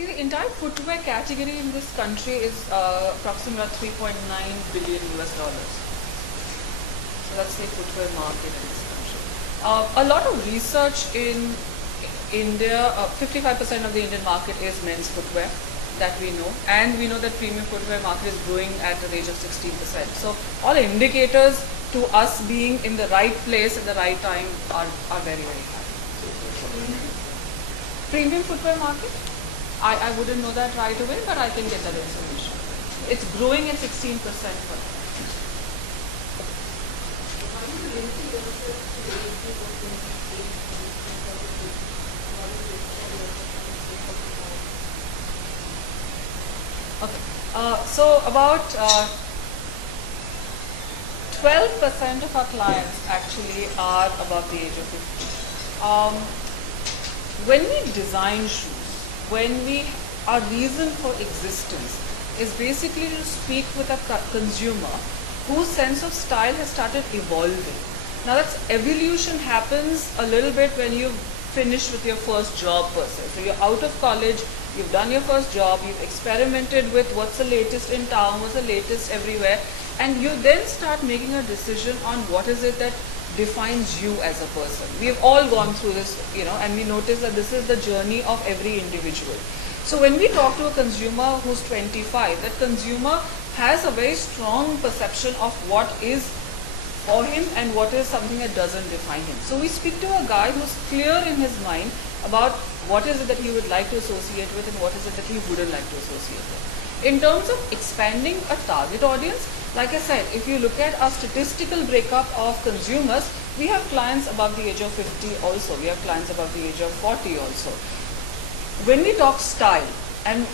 See, the entire footwear category in this country is approximately 3.9 billion US dollars. So that's the footwear market in this country. A lot of research in India, 55% of the Indian market is men's footwear, that we know, and we know that premium footwear market is growing at a rate of 16%. So all indicators to us being in the right place at the right time are very, very high. Premium footwear market? I wouldn't know that right away, but I can get that information. It's growing at 16% per annum. Okay. So about 12% of our clients actually are above the age of 50. When we design shoes, our reason for existence is basically to speak with a consumer whose sense of style has started evolving. Now that's evolution happens a little bit when you finish with your first job per se. So you're out of college, you've done your first job, you've experimented with what's the latest in town, what's the latest everywhere, and you then start making a decision on what is it that defines you as a person. We've all gone through this, and we notice that this is the journey of every individual. So when we talk to a consumer who's 25, that consumer has a very strong perception of what is for him and what is something that doesn't define him. So we speak to a guy who's clear in his mind about what is it that he would like to associate with and what is it that he wouldn't like to associate with. In terms of expanding a target audience, like I said, if you look at our statistical breakup of consumers, we have clients above the age of 50 also. We have clients above the age of 40 also. When we talk style, and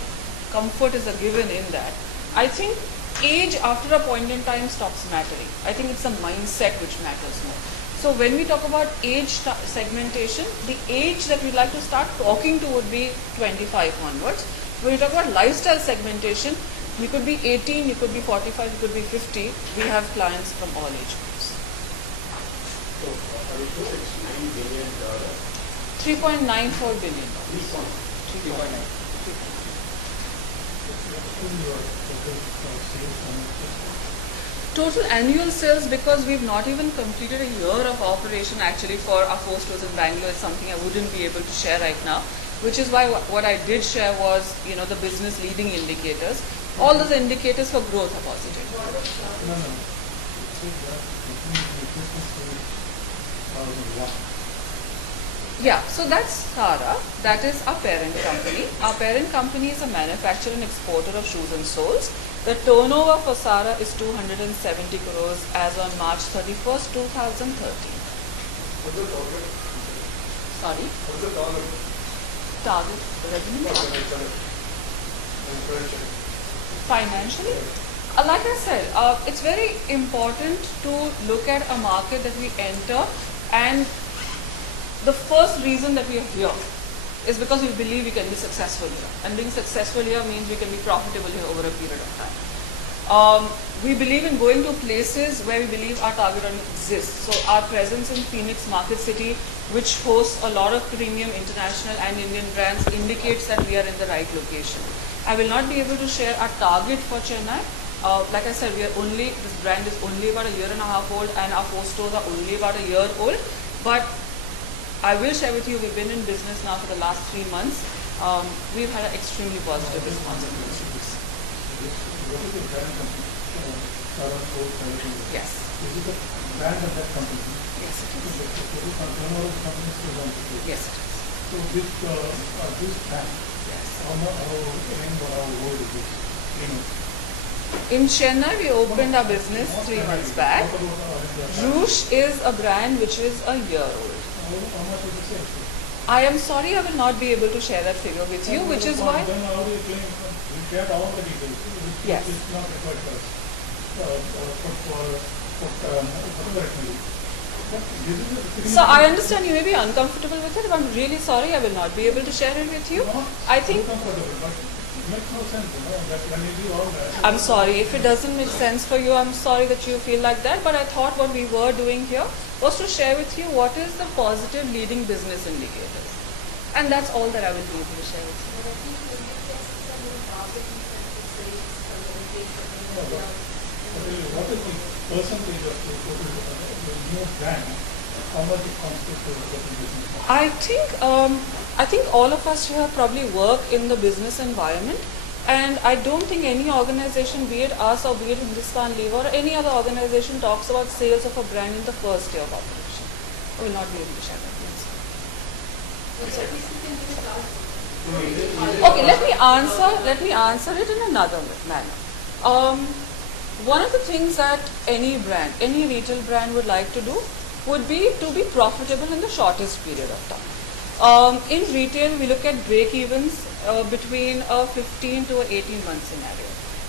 comfort is a given in that, I think age after a point in time stops mattering. I think it's a mindset which matters more. So when we talk about age segmentation, the age that we'd like to start talking to would be 25 onwards. When we talk about lifestyle segmentation, you could be 18, you could be 45, you could be 50. We have clients from all age groups. So, it's $9 billion. $3.94 billion. 3.9. Total annual sales, because we've not even completed a year of operation actually for our 4 stores in Bangalore, is something I wouldn't be able to share right now, which is why what I did share was, the business leading indicators. All those indicators for growth are positive. Yeah, so that's Tara. That is our parent company. Our parent company is a manufacturer and exporter of shoes and soles. The turnover for Sara is 270 crores as on March 31st, 2013. What's the target? Sorry? What's the target? Target revenue? Financially? Like I said, it's very important to look at a market that we enter, and the first reason that we are here is because we believe we can be successful here. And being successful here means we can be profitable here over a period of time. We believe in going to places where we believe our target audience exists. So our presence in Phoenix Market City, which hosts a lot of premium international and Indian brands, indicates that we are in the right location. I will not be able to share our target for Chennai. Like I said, this brand is only about a year and a half old, and our 4 stores are only about a year old. But I will share with you, we've been in business now for the last 3 months. We've had an extremely positive response from consumers. What is the brand company? Yes. Is it the brand of that company? Yes, it is. The total turnover of the company is 200. Yes, it is. So this brand, Yes. how young or how old is this? In Chennai, we opened our business 3 months back. What about Roosh is a brand which is a year old. how much is the sales? I am sorry, I will not be able to share that figure with you, which is why. Then how do you claim? We shared all the details. Yes. It's not required for us. So I understand you may be uncomfortable with it, but I'm really sorry, I will not be able to share it with you. I think. Uncomfortable, but it makes no sense, that when you do all that. I'm sorry, if it doesn't make sense for you, I'm sorry that you feel like that, but I thought what we were doing here was to share with you what is the positive leading business indicators. And that's all that I will be able to share with you. But I think when you get some more target in terms of sales or limitation, What is the percentage of the total the new brand? How much it constitutes to the total business? I think all of us here probably work in the business environment, and I don't think any organization, be it us or be it Hindustan Lever or any other organization, talks about sales of a brand in the first year of operation. I will not be able to share that. so at least you can give a target. Okay, let me answer it in another manner. One of the things that any brand, any retail brand would like to do would be to be profitable in the shortest period of time. In retail, we look at break-evens between a 15 to a 18-month scenario.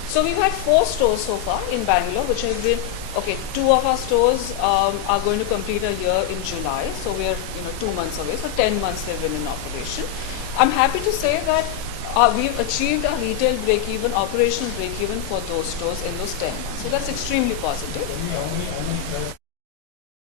So we've had 4 stores so far in Bangalore, which have been, okay, 2 of our stores are going to complete a year in July, so we are 2 months away, so 10 months they've been in operation. I'm happy to say that we've achieved a retail break-even, operational break-even for those stores in those 10 months. So that's extremely positive. How many